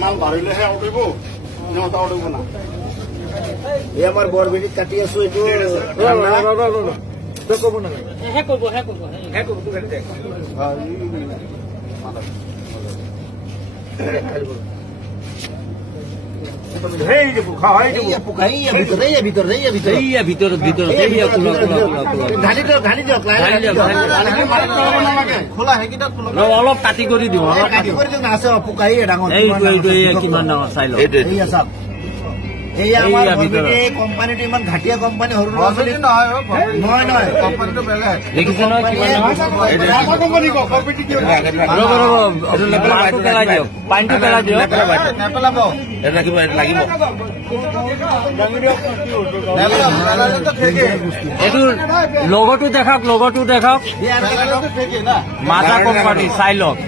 মাল বাড়িলেহে উঠিব নটা উঠিব না এই আমাৰ বৰবেটিত কাটি আছো এইটো কব না অলপ কাটি কৰি দিওঁ কিমান ডাঙৰ চাই লওঁ কোম্পানীটো ইমান ঘাটিয়া কোম্পানী সৰু নহয় কোম্পানীটো বেলেগ দেখিছে নহয় পেলাই দিয়ক পানীটো পেলাই দিয়ক নেপেলাব লাগিব এইটো লগতো দেখাওক মাজা কোম্পানী চাই লওক